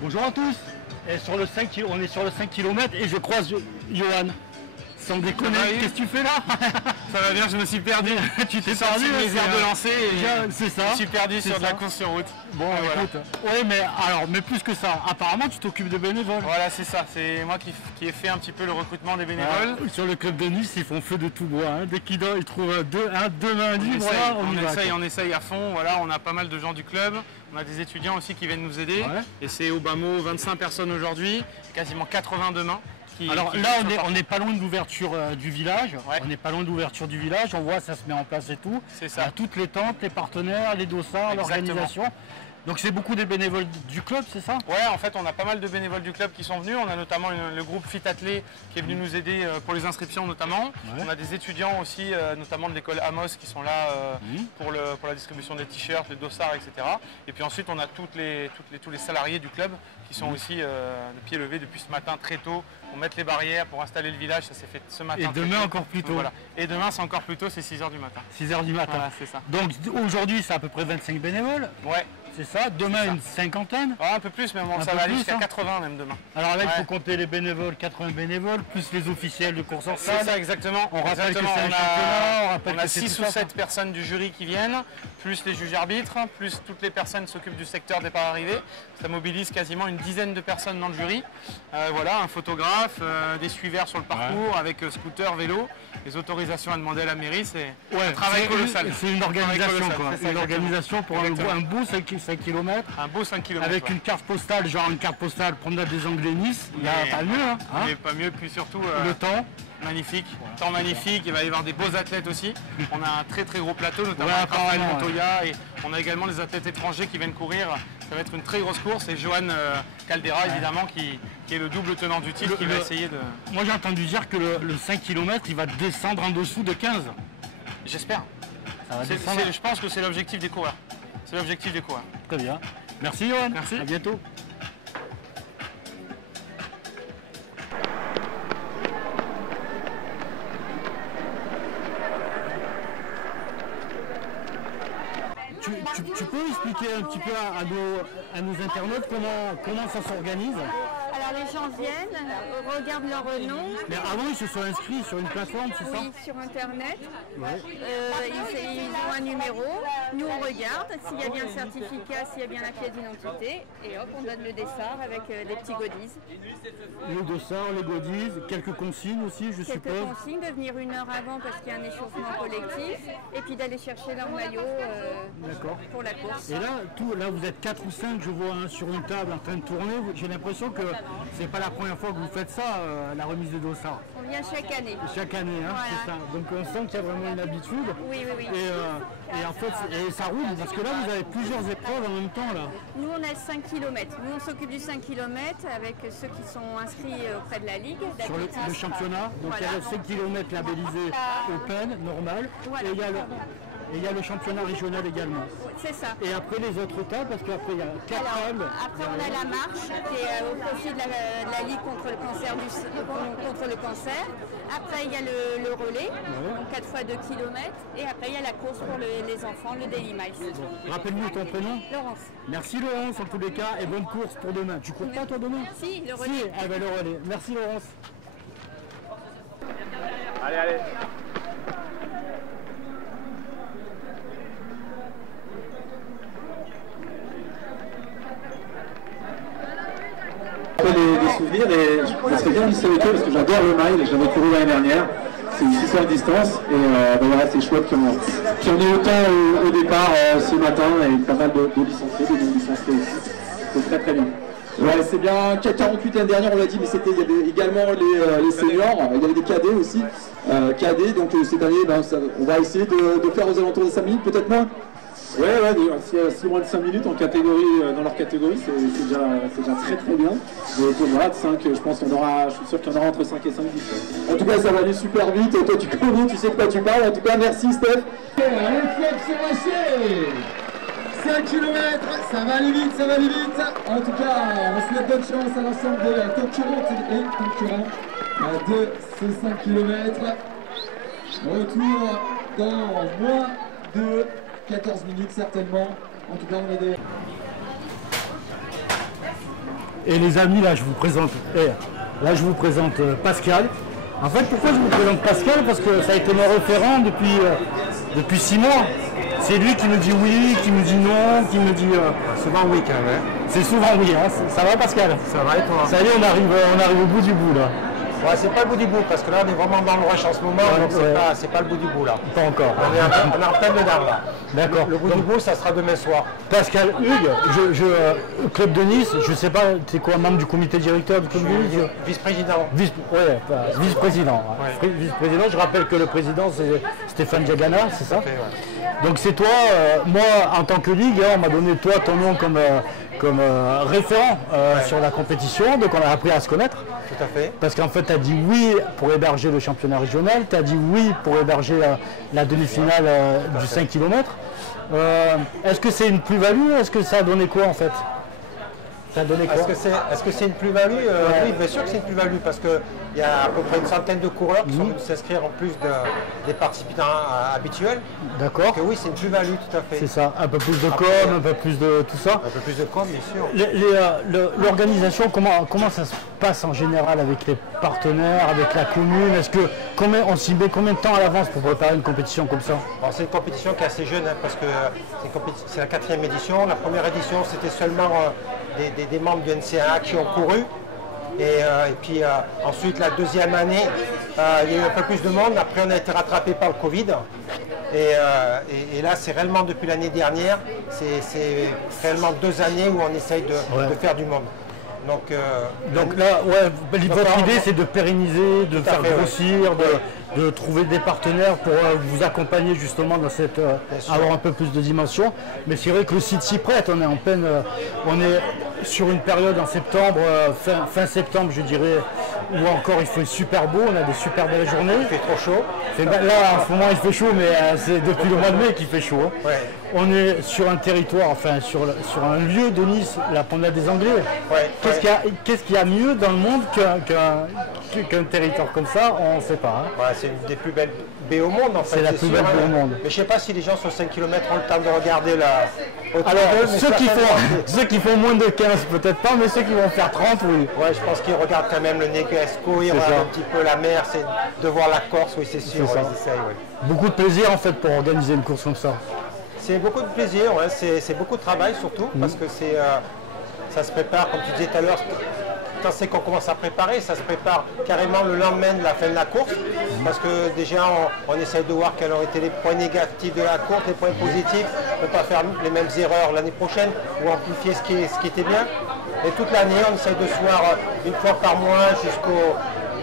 Bonjour à tous. Et sur le 5 km, on est sur le 5 km et je croise Johan. Sans déconner, qu'est-ce que tu fais là? Ça va bien, je me suis perdu. Tu t'es perdu, de lancer et c'est ça. Je suis perdu sur de la course sur route. Bon, écoute. Ouais, mais plus que ça. Apparemment, tu t'occupes de bénévoles. Voilà, c'est ça. C'est moi qui ai fait un petit peu le recrutement des bénévoles. Sur le club de Nice, ils font feu de tout bois. Hein. Dès qu'ils trouvent deux mains libres, on essaye à fond. Voilà, on a pas mal de gens du club. On a des étudiants aussi qui viennent nous aider. Ouais. Et c'est au bas mot 25 personnes aujourd'hui, quasiment 80 demain. Alors là, on n'est pas loin de l'ouverture du village. Ouais. On n'est pas loin de l'ouverture du village. On voit, ça se met en place et tout. C'est ça. Il y a toutes les tentes, les partenaires, les dossards, l'organisation. Donc c'est beaucoup des bénévoles du club, c'est ça? Ouais, en fait, on a pas mal de bénévoles du club qui sont venus. On a notamment le groupe Fit Athlé qui est venu nous aider pour les inscriptions notamment. Ouais. On a des étudiants aussi, notamment de l'école Amos, qui sont là pour la distribution des t-shirts, les dossards, etc. Et puis ensuite, on a tous les salariés du club qui sont aussi de pied levé depuis ce matin très tôt pour mettre les barrières, pour installer le village. Ça s'est fait ce matin. Et demain encore plus tôt. Voilà. Et demain, c'est encore plus tôt, c'est 6 h du matin. 6 h du matin. Voilà, c'est ça. Donc aujourd'hui, c'est à peu près 25 bénévoles. Ouais. C'est ça, demain une cinquantaine? Ouais, un peu plus, mais bon, ça va aller jusqu'à 80 même demain. Alors là, il faut compter les bénévoles, 80 bénévoles, plus les officiels de course en salle. C'est ça, exactement. On rappelle que c'est un championnat, on a 6 ou 7 personnes du jury qui viennent, plus les juges arbitres, plus toutes les personnes qui s'occupent du secteur départ-arrivée. Ça mobilise quasiment une dizaine de personnes dans le jury. Voilà, un photographe, des suiveurs sur le parcours avec scooter, vélo. Les autorisations à demander à la mairie, c'est un travail colossal. C'est une organisation, quoi. C'est une organisation pour un beau 5 km. Un beau 5 km. Avec une carte postale, genre une carte postale promenade des Anglais Nice. Il n'y a pas mieux. Hein. Mais pas mieux, puis surtout le temps. Magnifique, temps magnifique, il va y avoir des beaux athlètes aussi. On a un très très gros plateau, notamment Raphaël Montoya, et on a également des athlètes étrangers qui viennent courir. Ça va être une très grosse course et Johan Caldera évidemment qui est le double tenant du titre qui va essayer de... Moi j'ai entendu dire que le 5 km il va descendre en dessous de 15. J'espère. Je pense que c'est l'objectif des coureurs. C'est l'objectif des coureurs. Très bien. Merci Johan. Merci. À bientôt. Tu peux expliquer un petit peu à nos internautes comment ça s'organise? Alors les gens viennent, regardent leur nom. Mais avant ils se sont inscrits sur une plateforme, c'est ça? Oui, sur internet. Ouais. Ils ont un numéro, nous on regarde s'il y a bien le certificat, s'il y a bien la pièce d'identité, et hop on donne le dessert avec des petits goodies. Le dessert, les goodies, quelques consignes aussi je suppose. Quelques consignes, de venir 1 heure avant parce qu'il y a un échauffement collectif, et puis d'aller chercher leur maillot pour la course. Et là vous êtes 4 ou 5, je vois sur une table en train de tourner, j'ai l'impression que c'est pas la première fois que vous faites ça, la remise de dossard. On vient chaque année. Chaque année, hein, voilà. C'est ça. Donc on sent qu'il y a vraiment une habitude. Oui. Et en fait, ça roule, parce que là vous avez plusieurs épreuves en même temps là. Nous on a 5 km. Nous on s'occupe du 5 km avec ceux qui sont inscrits auprès de la Ligue. Sur le championnat, donc il y a le 5 km labellisé Open, normal. Voilà. Et il y a le championnat régional également. C'est ça. Et après les autres tables, parce qu'après il y a 4 tables. Après on a la marche qui est au profit de la Ligue contre le cancer. Après il y a le relais, donc 4 fois 2 km. Et après il y a la course pour les enfants, le Daily Miles. Bon. Rappelle-nous ton prénom. Laurence. Merci Laurence en tous les cas et bonne course pour demain. Tu cours pas toi demain? Si, le relais. Si, le relais. Merci Laurence. Allez. Des souvenirs et ça serait bien de avec eux parce que j'adore le mile et j'avais couru l'année dernière. C'est une super distance et voilà, c'est chouette qu'il y en ait autant au départ ce matin et pas mal de licenciés, de non-licenciés aussi. C'est très très bien. Ouais, c'est bien. 48 l'année dernière, on l'a dit, mais il y avait également les seniors, il y avait des cadets aussi. Cadets, donc cette année, on va essayer de faire aux alentours de 5 minutes, peut-être moins. Ouais, si moins de 5 minutes en catégorie, dans leur catégorie, c'est déjà très très bien. Donc voilà, de 5, je pense qu'on aura, je suis sûr qu'il y en aura entre 5 et 5, 10. En tout cas, ça va aller super vite. Toi, tu connais, tu sais de quoi tu parles. En tout cas, merci Steph. 5 km, ça va aller vite, ça va aller vite. En tout cas, on souhaite bonne chance à l'ensemble des concurrentes et concurrents de ces 5 km. Retour dans moins de 14 minutes certainement. En tout cas, on est des... Et les amis, là je vous présente, Pascal. En fait, pourquoi je vous présente Pascal? Parce que ça a été mon référent depuis 6 mois. C'est lui qui me dit oui, qui me dit non, qui me dit... Souvent oui quand même. C'est souvent oui, hein. Ça va Pascal? Ça va et toi? Ça y est, on arrive au bout du bout là. Ouais, c'est pas le bout du bout parce que là on est vraiment dans le rush en ce moment, donc c'est pas le bout du bout là. Pas encore. On est en plein dedans là. D'accord. Le bout du bout, ça sera demain soir. Pascal Hugues, Club de Nice, je sais pas, c'est quoi, membre du comité directeur du Club de Nice? Vice-président. Vice-président. Ouais. Vice-président, je rappelle que le président c'est Stéphane Diagana, c'est ça? Okay, ouais. Donc c'est toi, moi en tant que ligue, on m'a donné toi ton nom comme référent sur la compétition, donc on a appris à se connaître. Tout à fait. Parce qu'en fait tu as dit oui pour héberger le championnat régional, tu as dit oui pour héberger la demi-finale du 5 km. Est-ce que c'est une plus-value? Est-ce que ça a donné quoi en fait? Ça a donné quoi? Est-ce que c'est une plus-value? Oui, bien sûr que c'est une plus-value parce qu'il y a à peu près une centaine de coureurs qui sont venus s'inscrire en plus des participants habituels. D'accord. Donc oui, c'est une plus-value tout à fait. C'est ça, un peu plus de com, un peu plus de tout ça. Un peu plus de com, bien sûr. L'organisation, comment ça se passe en général avec les partenaires, avec la commune? On s'y met combien de temps à l'avance pour préparer une compétition comme ça? C'est une compétition qui est assez jeune hein, parce que c'est la 4e édition. La première édition, c'était seulement des membres du NCAA qui ont couru. Et puis ensuite, la deuxième année, il y a eu un peu plus de monde. Après, on a été rattrapé par le Covid. Et là, c'est réellement depuis l'année dernière, c'est réellement 2 années où on essaye de faire du monde. Donc là, votre idée, c'est de pérenniser, de faire grossir, de trouver des partenaires pour vous accompagner justement dans cette avoir un peu plus de dimension. Mais c'est vrai que le site s'y prête. On est en pleine, on est sur une période en septembre, fin septembre, je dirais, où encore il fait super beau. On a des super belles journées. Il fait trop chaud. Là, en ce moment, il fait chaud, mais c'est depuis le mois de mai qu'il fait chaud. Ouais. On est sur un territoire, enfin sur un lieu de Nice, la promenade des Anglais. Ouais. Qu'est-ce qu'il y a mieux dans le monde qu'un territoire comme ça? On ne sait pas. Hein. Ouais, c'est une des plus belles baies au monde en fait. C'est la plus belle baie au monde. Mais je ne sais pas si les gens sur 5 km ont le temps de regarder la hauteur. Alors, ceux qui font moins de 15 peut-être pas, mais ceux qui vont faire 30, oui. Ouais, je pense qu'ils regardent quand même le Negresco, ils regardent un petit peu la mer, c'est de voir la Corse, oui c'est sûr, ils essayent, oui. Beaucoup de plaisir en fait pour organiser une course comme ça. C'est beaucoup de plaisir, ouais. C'est beaucoup de travail surtout, parce que ça se prépare, comme tu disais tout à l'heure, quand c'est qu'on commence à préparer, ça se prépare carrément le lendemain de la fin de la course, parce que déjà on essaye de voir quels ont été les points négatifs de la course, les points positifs, on ne peut pas faire les mêmes erreurs l'année prochaine, ou amplifier ce qui était bien. Et toute l'année, on essaye de se voir une fois par mois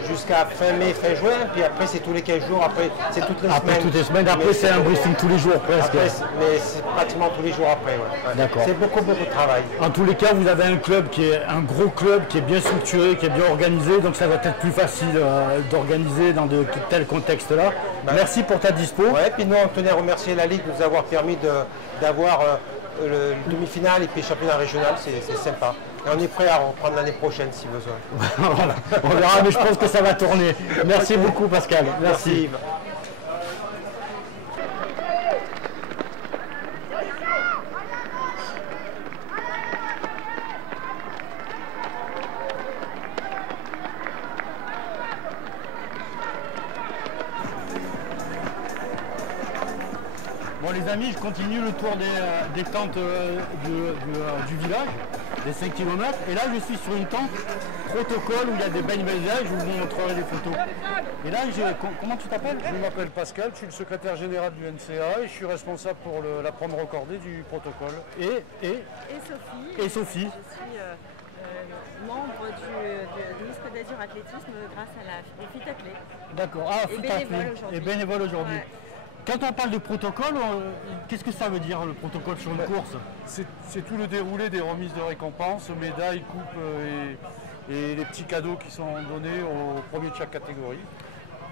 jusqu'à fin mai, fin juin, puis après c'est tous les 15 jours, après c'est toutes les semaines. Après c'est un briefing tous les jours presque. Après, mais c'est pratiquement tous les jours après. Ouais. D'accord. C'est beaucoup de travail. En tous les cas, vous avez un club qui est un gros club, qui est bien structuré, qui est bien organisé, donc ça va être plus facile d'organiser dans de tels contextes-là. Merci pour ta dispo. Ouais, puis nous on tenait à remercier la Ligue de nous avoir permis d'avoir le demi-finale et puis le championnat régional, c'est sympa. Et on est prêt à reprendre l'année prochaine si besoin. On verra, mais je pense que ça va tourner. Merci beaucoup Pascal. Merci Yves. Bon les amis, je continue le tour des tentes du village, des 5 km. Et là je suis sur une tente protocole où il y a des bains villages, je vous montrerai des photos. Et là, comment tu t'appelles? Je m'appelle Pascal, je suis le secrétaire général du NCA et je suis responsable pour la prendre recordée du protocole. Et Sophie. Et Sophie. Je suis membre du ministre d'Azur Athlétisme grâce à la FIT Athlé. D'accord. Et bénévole aujourd'hui. Ouais. Quand on parle de protocole, qu'est-ce que ça veut dire le protocole sur une course? C'est tout le déroulé des remises de récompenses, médailles, coupes et les petits cadeaux qui sont donnés au premier de chaque catégorie.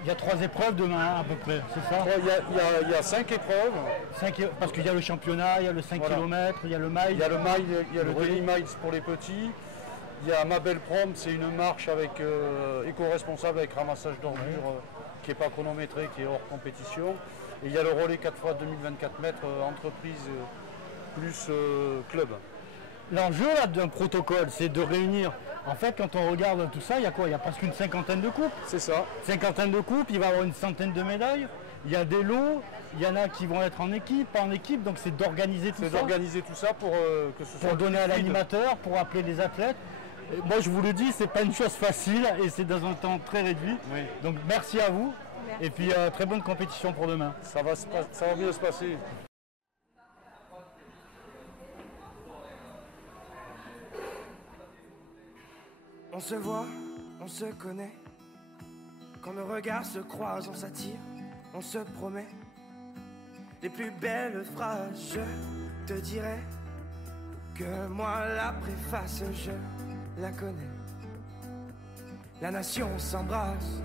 Il y a 3 épreuves demain à peu près, c'est ça? Il y a 5 épreuves. Parce qu'il y a le championnat, il y a le 5 km, il y a le mile. Il y a le mile, il y a le daily miles pour les petits. Il y a ma belle prom, c'est une marche avec éco-responsable avec ramassage d'ordures qui n'est pas chronométré, qui est hors compétition. Et il y a le relais 4x 2024 mètres entreprise plus club. L'enjeu d'un protocole, c'est de réunir. En fait, quand on regarde tout ça, il y a quoi? Il y a presque une cinquantaine de coupes. C'est ça. Cinquantaine de coupes, il va y avoir une centaine de médailles. Il y a des lots, il y en a qui vont être en équipe, pas en équipe, donc c'est d'organiser tout ça. C'est d'organiser tout ça pour que ce soit. Pour donner à l'animateur, pour appeler les athlètes. Et moi, je vous le dis, c'est pas une chose facile et c'est dans un temps très réduit. Oui. Donc merci à vous. Merci. Et puis très bonne compétition pour demain. Ça va bien se passer. On se voit, on se connaît. Quand nos regards se croisent, on s'attire, on se promet. Les plus belles phrases, je te dirai que moi la préface, je la connais. La nation s'embrasse